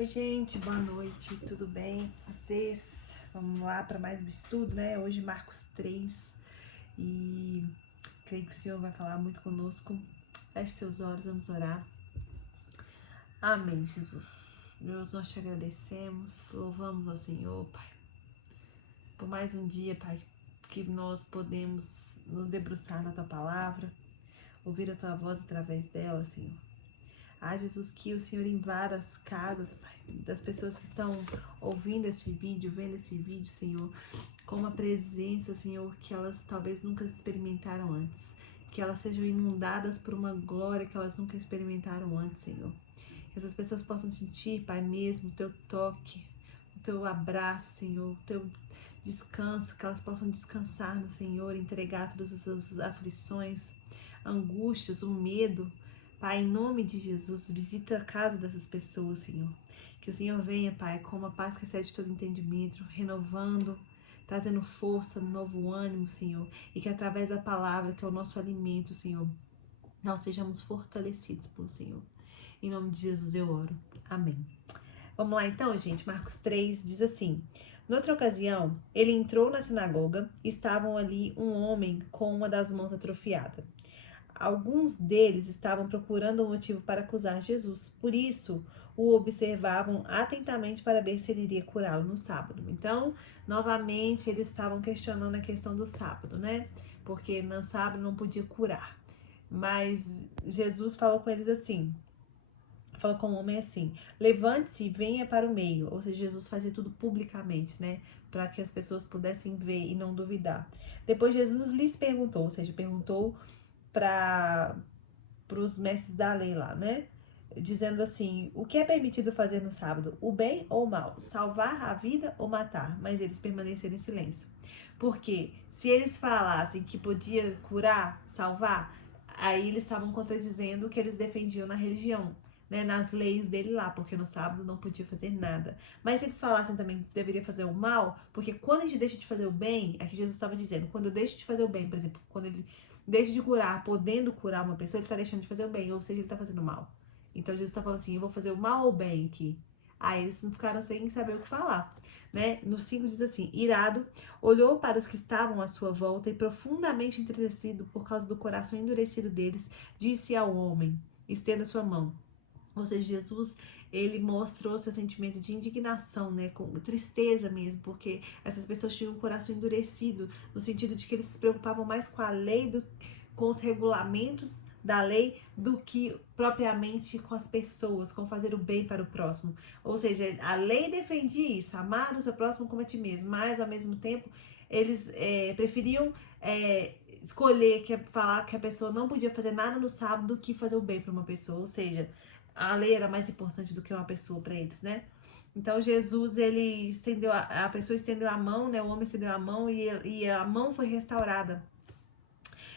Oi, gente, boa noite, tudo bem com vocês? Vamos lá para mais um estudo, né? Hoje Marcos 3 e creio que o Senhor vai falar muito conosco. Feche seus olhos, vamos orar. Amém, Jesus. Deus, nós te agradecemos, louvamos ao Senhor, Pai, por mais um dia, Pai, que nós podemos nos debruçar na Tua Palavra, ouvir a Tua voz através dela, Senhor. Jesus, que o Senhor invada as casas, Pai, das pessoas que estão ouvindo esse vídeo, vendo esse vídeo, Senhor, com uma presença, Senhor, que elas talvez nunca experimentaram antes. Que elas sejam inundadas por uma glória que elas nunca experimentaram antes, Senhor. Que essas pessoas possam sentir, Pai, mesmo o Teu toque, o Teu abraço, Senhor, o Teu descanso, que elas possam descansar no Senhor, entregar todas as suas aflições, angústias, o medo. Pai, em nome de Jesus, visita a casa dessas pessoas, Senhor. Que o Senhor venha, Pai, com uma paz que excede todo entendimento, renovando, trazendo força, novo ânimo, Senhor. E que através da palavra, que é o nosso alimento, Senhor, nós sejamos fortalecidos pelo Senhor. Em nome de Jesus eu oro. Amém. Vamos lá então, gente. Marcos 3 diz assim: Noutra ocasião, ele entrou na sinagoga e estavam ali um homem com uma das mãos atrofiada. Alguns deles estavam procurando um motivo para acusar Jesus, por isso o observavam atentamente para ver se ele iria curá-lo no sábado. Então, novamente, eles estavam questionando a questão do sábado, né? Porque no sábado não podia curar. Mas Jesus falou com eles assim, falou com o homem assim: levante-se e venha para o meio. Ou seja, Jesus fazia tudo publicamente, né? Para que as pessoas pudessem ver e não duvidar. Depois Jesus lhes perguntou, ou seja, perguntou para os mestres da lei lá, né? Dizendo assim: o que é permitido fazer no sábado? O bem ou o mal? Salvar a vida ou matar? Mas eles permaneceram em silêncio. Porque se eles falassem que podia curar, salvar, aí eles estavam contradizendo o que eles defendiam na religião, né? Nas leis dele lá, porque no sábado não podia fazer nada. Mas se eles falassem também que deveria fazer o mal, porque quando a gente deixa de fazer o bem, aqui Jesus estava dizendo, quando eu deixo de fazer o bem, por exemplo, quando ele deixa de curar, podendo curar uma pessoa, ele está deixando de fazer o bem, ou seja, ele está fazendo o mal. Então Jesus está falando assim: eu vou fazer o mal ou o bem aqui? Aí eles não ficaram sem saber o que falar, né? No 5 diz assim: irado, olhou para os que estavam à sua volta e profundamente entristecido por causa do coração endurecido deles, disse ao homem: estenda sua mão. Ou seja, Jesus, ele mostrou seu sentimento de indignação, né, com tristeza mesmo, porque essas pessoas tinham um coração endurecido, no sentido de que eles se preocupavam mais com a lei, com os regulamentos da lei, do que propriamente com as pessoas, com fazer o bem para o próximo. Ou seja, a lei defendia isso, amar o seu próximo como a ti mesmo, mas ao mesmo tempo eles preferiam escolher falar que a pessoa não podia fazer nada no sábado do que fazer o bem para uma pessoa. Ou seja, a lei era mais importante do que uma pessoa para eles, né? Então Jesus, ele estendeu, a pessoa estendeu a mão, né? O homem estendeu a mão e a mão foi restaurada.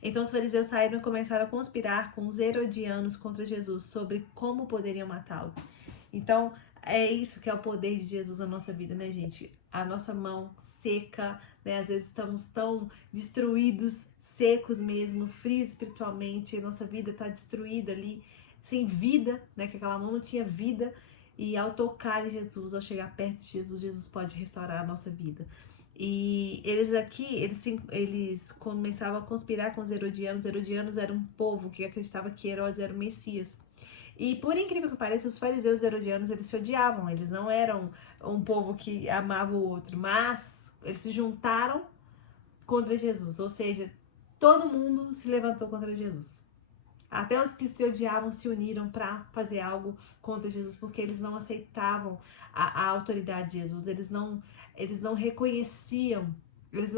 Então os fariseus saíram e começaram a conspirar com os herodianos contra Jesus sobre como poderiam matá-lo. Então é isso que é o poder de Jesus na nossa vida, né, gente? A nossa mão seca, né? Às vezes estamos tão destruídos, secos mesmo, frios espiritualmente, a nossa vida está destruída ali, sem vida, né? Que aquela mão não tinha vida. E ao tocar em Jesus, ao chegar perto de Jesus, Jesus pode restaurar a nossa vida. E eles aqui, eles começavam a conspirar com os herodianos. Os herodianos eram um povo que acreditava que Herodes era o Messias. E por incrível que pareça, os fariseus herodianos, eles se odiavam. Eles não eram um povo que amava o outro, mas eles se juntaram contra Jesus. Ou seja, todo mundo se levantou contra Jesus. Até os que se odiavam se uniram para fazer algo contra Jesus, porque eles não aceitavam a autoridade de Jesus, eles não reconheciam, eles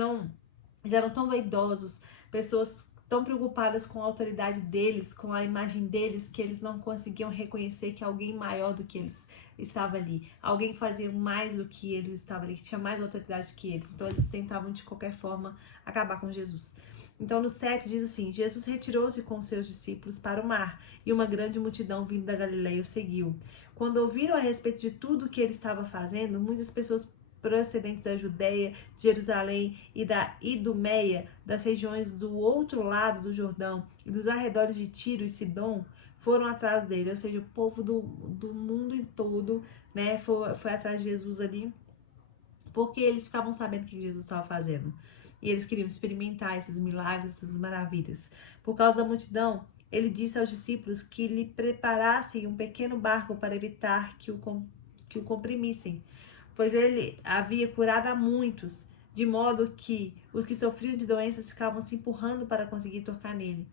eram tão vaidosos, pessoas tão preocupadas com a autoridade deles, com a imagem deles, que eles não conseguiam reconhecer que alguém maior do que eles estava ali, alguém que fazia mais do que eles estava ali, que tinha mais autoridade que eles. Então eles tentavam de qualquer forma acabar com Jesus. Então no 7 diz assim: Jesus retirou-se com seus discípulos para o mar, e uma grande multidão vindo da Galileia o seguiu. Quando ouviram a respeito de tudo o que ele estava fazendo, muitas pessoas procedentes da Judéia, de Jerusalém e da Idumeia, das regiões do outro lado do Jordão e dos arredores de Tiro e Sidom, foram atrás dele, ou seja, o povo do mundo todo, né, foi atrás de Jesus ali, porque eles ficavam sabendo o que Jesus estava fazendo. E eles queriam experimentar esses milagres, essas maravilhas. Por causa da multidão, ele disse aos discípulos que lhe preparassem um pequeno barco para evitar que o comprimissem, pois ele havia curado a muitos, de modo que os que sofriam de doenças ficavam se empurrando para conseguir tocar nele.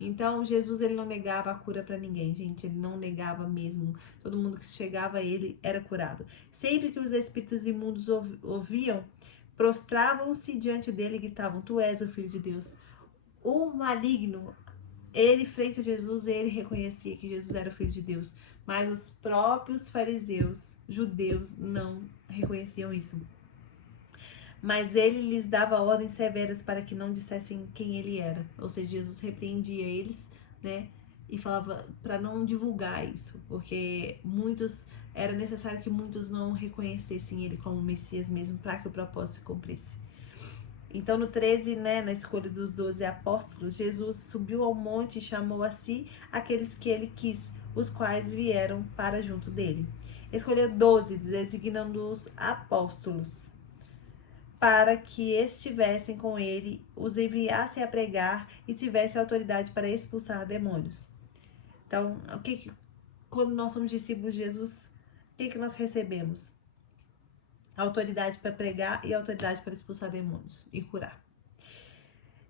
Então, Jesus, ele não negava a cura para ninguém, gente, ele não negava mesmo. Todo mundo que chegava a ele era curado. Sempre que os espíritos imundos ouviam, prostravam-se diante dele e gritavam: Tu és o Filho de Deus. O maligno, ele frente a Jesus, ele reconhecia que Jesus era o Filho de Deus, mas os próprios fariseus, judeus, não reconheciam isso. Mas ele lhes dava ordens severas para que não dissessem quem ele era. Ou seja, Jesus repreendia eles, né? E falava para não divulgar isso, porque era necessário que muitos não reconhecessem ele como Messias mesmo, para que o propósito se cumprisse. Então, no 13, né, na escolha dos 12 apóstolos, Jesus subiu ao monte e chamou a si aqueles que ele quis, os quais vieram para junto dele. Escolheu 12, designando-os apóstolos, para que estivessem com ele, os enviassem a pregar e tivessem autoridade para expulsar demônios. Então, quando nós somos discípulos de Jesus, o que nós recebemos? Autoridade para pregar e autoridade para expulsar demônios e curar.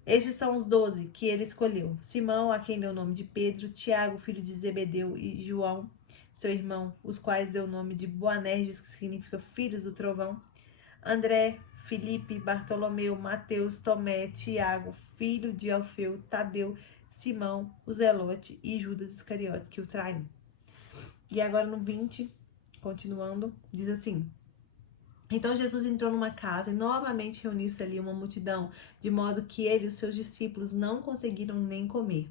Estes são os 12 que ele escolheu: Simão, a quem deu o nome de Pedro, Tiago, filho de Zebedeu, e João, seu irmão, os quais deu o nome de Boanerges, que significa filhos do trovão, André, Filipe, Bartolomeu, Mateus, Tomé, Tiago, filho de Alfeu, Tadeu, Simão, o Zelote e Judas Iscariote, que o traiu. E agora no 20, continuando, diz assim: Então Jesus entrou numa casa e novamente reuniu-se ali uma multidão, de modo que ele e os seus discípulos não conseguiram nem comer.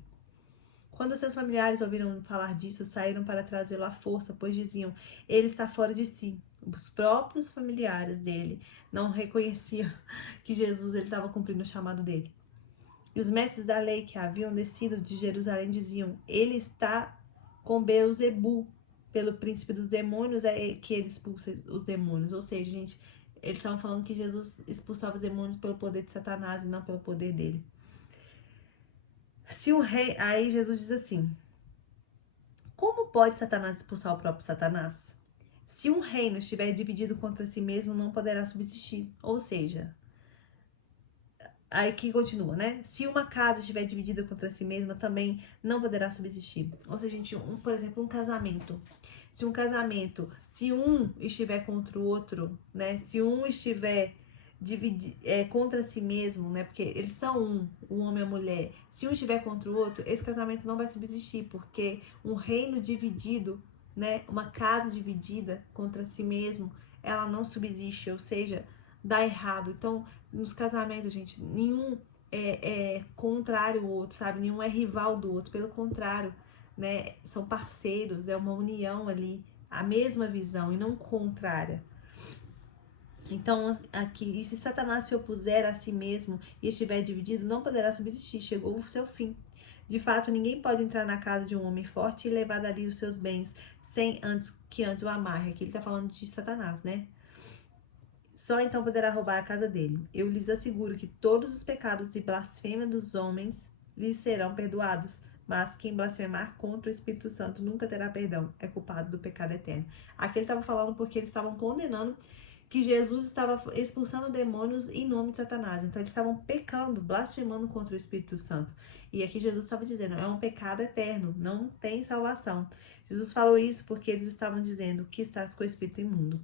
Quando seus familiares ouviram falar disso, saíram para trazê-lo à força, pois diziam: ele está fora de si. Os próprios familiares dele não reconheciam que Jesus estava cumprindo o chamado dele. E os mestres da lei que haviam descido de Jerusalém diziam: ele está com Beelzebu, pelo príncipe dos demônios é que ele expulsa os demônios. Ou seja, gente, eles estavam falando que Jesus expulsava os demônios pelo poder de Satanás e não pelo poder dele. Se o rei, aí Jesus diz assim: como pode Satanás expulsar o próprio Satanás? Se um reino estiver dividido contra si mesmo, não poderá subsistir. Ou seja, aí que continua, né? Se uma casa estiver dividida contra si mesma, também não poderá subsistir. Ou seja, gente, por exemplo, um casamento. Se se um estiver contra o outro, né? Se um estiver contra si mesmo, né? Porque eles são um, o homem e a mulher. Se um estiver contra o outro, esse casamento não vai subsistir, porque um reino dividido, né? Uma casa dividida contra si mesmo, ela não subsiste, ou seja, dá errado. Então, nos casamentos, gente, nenhum é contrário ao outro, sabe? Nenhum é rival do outro, pelo contrário, né? São parceiros, é uma união ali, a mesma visão e não contrária. Então, aqui, e se Satanás se opuser a si mesmo e estiver dividido, não poderá subsistir, chegou o seu fim. De fato, ninguém pode entrar na casa de um homem forte e levar dali os seus bens sem antes o amarre. Aqui ele está falando de Satanás, né? Só então poderá roubar a casa dele. Eu lhes asseguro que todos os pecados e blasfêmia dos homens lhes serão perdoados, mas quem blasfemar contra o Espírito Santo nunca terá perdão, é culpado do pecado eterno. Aqui ele estava falando porque eles estavam condenando que Jesus estava expulsando demônios em nome de Satanás. Então eles estavam pecando, blasfemando contra o Espírito Santo. E aqui Jesus estava dizendo, é um pecado eterno, não tem salvação. Jesus falou isso porque eles estavam dizendo que estás com o Espírito imundo.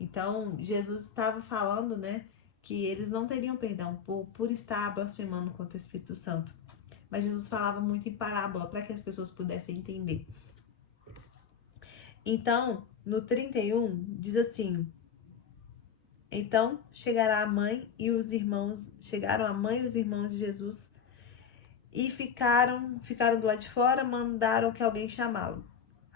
Então, Jesus estava falando, né, que eles não teriam perdão por estar blasfemando contra o Espírito Santo. Mas Jesus falava muito em parábola para que as pessoas pudessem entender. Então, no 31, diz assim: então chegaram a mãe e os irmãos de Jesus e ficaram do lado de fora, mandaram que alguém chamá-lo.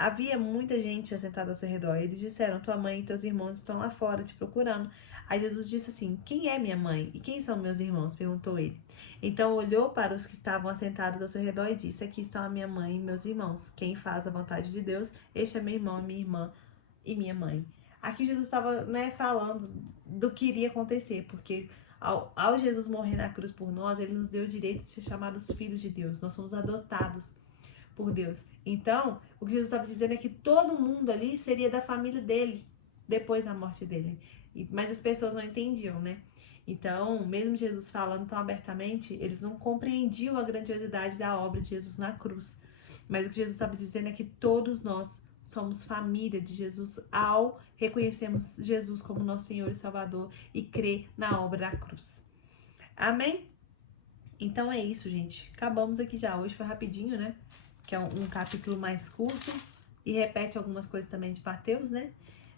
havia muita gente assentada ao seu redor. Eles disseram: tua mãe e teus irmãos estão lá fora te procurando. Aí Jesus disse assim: quem é minha mãe e quem são meus irmãos? Perguntou ele. Então olhou para os que estavam assentados ao seu redor e disse: aqui estão a minha mãe e meus irmãos. Quem faz a vontade de Deus, este é meu irmão, minha irmã e minha mãe. Aqui Jesus estava, falando do que iria acontecer, porque ao Jesus morrer na cruz por nós, ele nos deu o direito de ser chamados filhos de Deus. Nós somos adotados por Deus. Então, o que Jesus estava dizendo é que todo mundo ali seria da família dele depois da morte dele. Mas as pessoas não entendiam, né? Então, mesmo Jesus falando tão abertamente, eles não compreendiam a grandiosidade da obra de Jesus na cruz. Mas o que Jesus estava dizendo é que todos nós somos família de Jesus ao reconhecermos Jesus como nosso Senhor e Salvador e crer na obra da cruz. Amém? Então é isso, gente. Acabamos aqui já. Hoje foi rapidinho, né? Que é um capítulo mais curto e repete algumas coisas também de Mateus, né?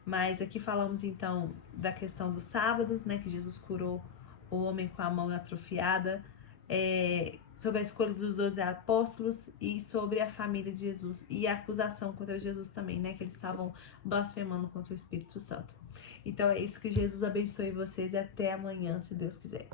Mas aqui falamos então da questão do sábado, né? Que Jesus curou o homem com a mão atrofiada, sobre a escolha dos 12 apóstolos e sobre a família de Jesus e a acusação contra Jesus também, né? Que eles estavam blasfemando contra o Espírito Santo. Então é isso, que Jesus abençoe vocês e até amanhã, se Deus quiser.